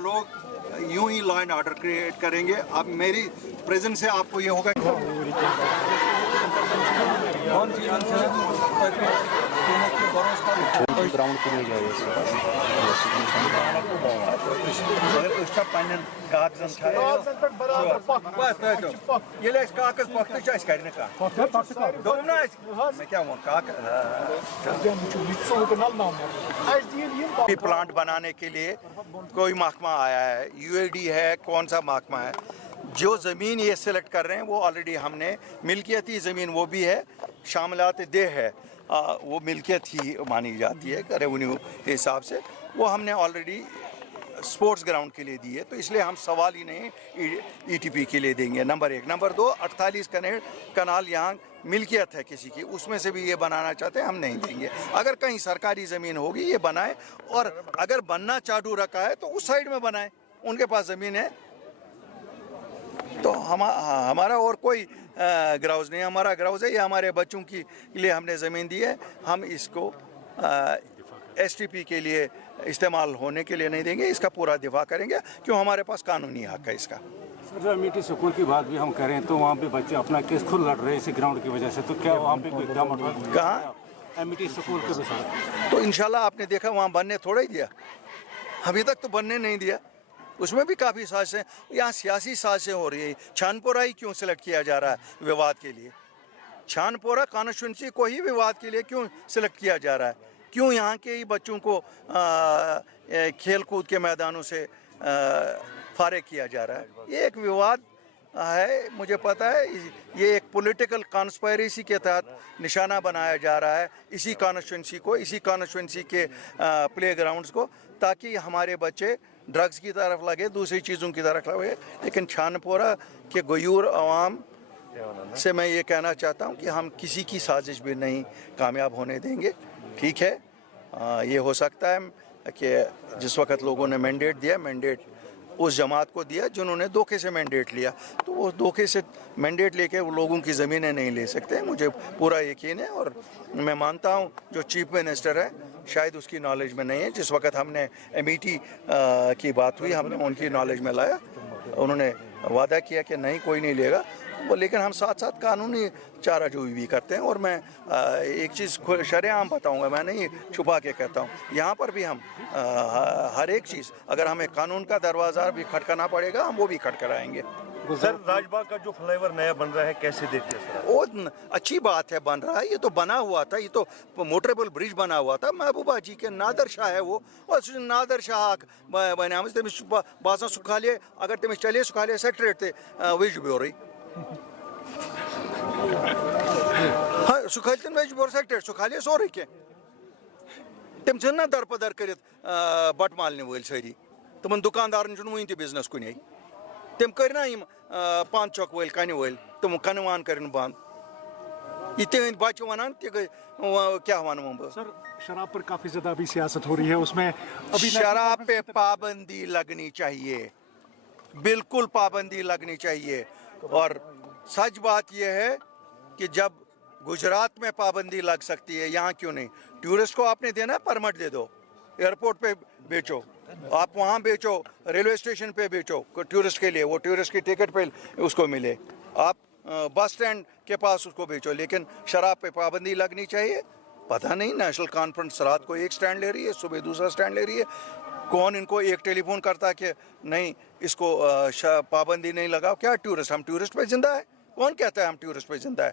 लोग यूं ही law and order create करेंगे। अब मेरी प्रेजेंस से आपको ये होगा ग्राउंड के लिए जाए प्लांट बनाने के लिए कोई महकमा आया है, यूएडी है, कौन सा महकमा है। जो ज़मीन ये सिलेक्ट कर रहे हैं वो ऑलरेडी हमने मिल्कियती ज़मीन वो भी है, शामिलात देह है, वो मिल्कियत ही मानी जाती है रेवेन्यू के हिसाब से, वो हमने ऑलरेडी स्पोर्ट्स ग्राउंड के लिए दी है। तो इसलिए हम सवाल ही नहीं ईटीपी के लिए देंगे, नंबर एक। नंबर दो, 48 कनाल यहाँ मिल्कियत है किसी की, उसमें से भी ये बनाना चाहते हैं, हम नहीं देंगे। अगर कहीं सरकारी ज़मीन होगी ये बनाए, और अगर बनना चालू रखा है तो उस साइड में बनाए, उनके पास ज़मीन है। तो हमारा और कोई ग्राउज नहीं, हमारा ग्राउज है ये हमारे बच्चों के लिए हमने ज़मीन दी है। हम इसको एसटीपी के लिए इस्तेमाल होने के लिए नहीं देंगे, इसका पूरा दिफा करेंगे, क्यों हमारे पास कानूनी हक है इसका। सर, जो एमईटी स्कूल की बात भी हम करें तो वहाँ पे बच्चे अपना केस खुद लड़ रहे हैं इसी ग्राउंड की वजह से, तो क्या वहाँ पे कोई इक़दाम उठा? कहाँ एमईटी स्कूल के साथ? तो इंशाल्लाह आपने देखा वहाँ बनने थोड़ा ही दिया, अभी तक तो बनने नहीं दिया, उसमें भी काफ़ी साजिशें, यहाँ सियासी साजिशें हो रही है। छानपोरा ही क्यों सिलेक्ट किया जा रहा है विवाद के लिए? छानपोरा कॉन्स्टिट्यूंसी को ही विवाद के लिए क्यों सिलेक्ट किया जा रहा है? क्यों यहाँ के ही बच्चों को खेल कूद के मैदानों से फारिग किया जा रहा है? ये एक विवाद है, मुझे पता है, ये एक पॉलिटिकल कॉन्स्पायरेसी के तहत निशाना बनाया जा रहा है इसी कॉन्स्टिट्यूंसी को, इसी कॉन्स्टिट्यूंसी के प्ले ग्राउंड्स को, ताकि हमारे बच्चे ड्रग्स की तरफ लगे, दूसरी चीज़ों की तरफ लगे। लेकिन छानपोरा के गयूर अवाम से मैं ये कहना चाहता हूँ कि हम किसी की साजिश भी नहीं कामयाब होने देंगे। ठीक है, ये हो सकता है कि जिस वक्त लोगों ने मैंडेट दिया, मैंडेट उस जमात को दिया जिन्होंने धोखे से मैंडेट लिया, तो वो धोखे से मैंडेट लेके वो लोगों की ज़मीनें नहीं ले सकते, मुझे पूरा यकीन है। और मैं मानता हूँ जो चीफ मिनिस्टर है शायद उसकी नॉलेज में नहीं है। जिस वक्त हमने एमईटी की बात हुई, हमने उनकी नॉलेज में लाया, उन्होंने वादा किया कि नहीं कोई नहीं लेगा वो, लेकिन हम साथ साथ कानूनी चारा जो भी करते हैं। और मैं एक चीज़ शरेआम बताऊंगा, मैं नहीं छुपा के कहता हूँ, यहाँ पर भी हम हर एक चीज़, अगर हमें कानून का दरवाज़ा भी खटकाना पड़ेगा हम वो भी खटखटाएंगे। सर, राजबाग का जो फ्लाईओवर नया बन रहा है कैसे देखते हैं सर? वो अच्छी बात है, बन रहा है, ये तो बना हुआ था, ये तो मोटरेबल ब्रिज बना हुआ था, महबूबा जी के नादर शाह है वो, और नादर शाह बने तमिस बाजा सुखाले, अगर तमिस चले सुखाले सेक्रेट थे वेज ब्योरी हाँ सुखाल तम वेज ब्योर सेक्रेट सुखाले सोरे के तम ना दरपदर कर बट मालने वल सारी, तमन दुकानदारन वन तह बिजनेस कुन, तम कर ना पान चौक वल कन वल, तम कनवान कर बंद, ये तिहद बच्चे वन क्या वन बह। सर, शराब पर काफी ज्यादा अभी सियासत हो रही है, उसमें अभी शराब पे पाबंदी लगनी चाहिए, बिल्कुल पाबंदी लगनी चाहिए। और सच बात यह है कि जब गुजरात में पाबंदी लग सकती है, यहाँ क्यों नहीं? टूरिस्ट को आपने देना, परमिट दे दो, एयरपोर्ट पे बेचो, आप वहाँ बेचो, रेलवे स्टेशन पे बेचो टूरिस्ट के लिए, वो टूरिस्ट की टिकट पे उसको मिले, आप बस स्टैंड के पास उसको बेचो, लेकिन शराब पे पाबंदी लगनी चाहिए। पता नहीं नेशनल कॉन्फ्रेंस रात को एक स्टैंड ले रही है, सुबह दूसरा स्टैंड ले रही है, कौन इनको एक टेलीफोन करता है कि नहीं इसको पाबंदी नहीं लगाओ? क्या टूरिस्ट, हम टूरिस्ट पे जिंदा है? कौन कहता है हम टूरिस्ट पे जिंदा है?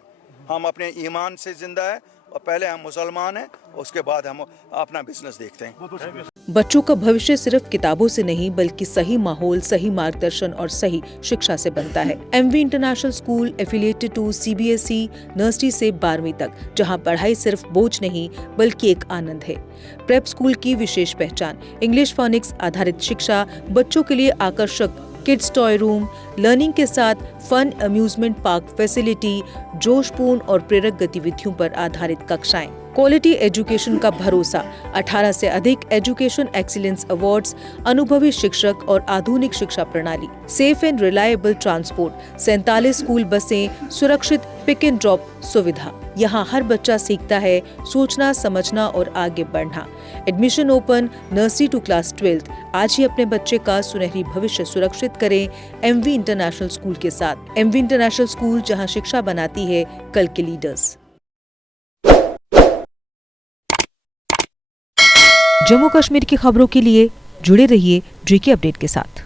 हम अपने ईमान से जिंदा है, और पहले हम मुसलमान हैं, उसके बाद हम अपना बिजनेस देखते हैं। बच्चों का भविष्य सिर्फ किताबों से नहीं बल्कि सही माहौल, सही मार्गदर्शन और सही शिक्षा से बनता है। MV international school affiliated to CBSE nursery से 12वीं तक, जहां पढ़ाई सिर्फ बोझ नहीं बल्कि एक आनंद है। प्रेप स्कूल की विशेष पहचान इंग्लिश फोनिक्स आधारित शिक्षा, बच्चों के लिए आकर्षक किड्स टॉय रूम, लर्निंग के साथ फन अम्यूजमेंट पार्क फैसिलिटी, जोशपूर्ण और प्रेरक गतिविधियों पर आधारित कक्षाएं, क्वालिटी एजुकेशन का भरोसा, 18 से अधिक एजुकेशन एक्सीलेंस अवार्ड्स, अनुभवी शिक्षक और आधुनिक शिक्षा प्रणाली, safe and reliable transport, 47 school बसें, सुरक्षित पिक एंड ड्रॉप सुविधा। यहाँ हर बच्चा सीखता है सोचना, समझना और आगे बढ़ना। Admission open nursery to class 12। आज ही अपने बच्चे का सुनहरी भविष्य सुरक्षित करें एमवी इंटरनेशनल स्कूल के साथ। एमवी इंटरनेशनल स्कूल, जहाँ शिक्षा बनाती है कल के लीडर्स। जम्मू कश्मीर की खबरों के लिए जुड़े रहिए JK अपडेट के साथ।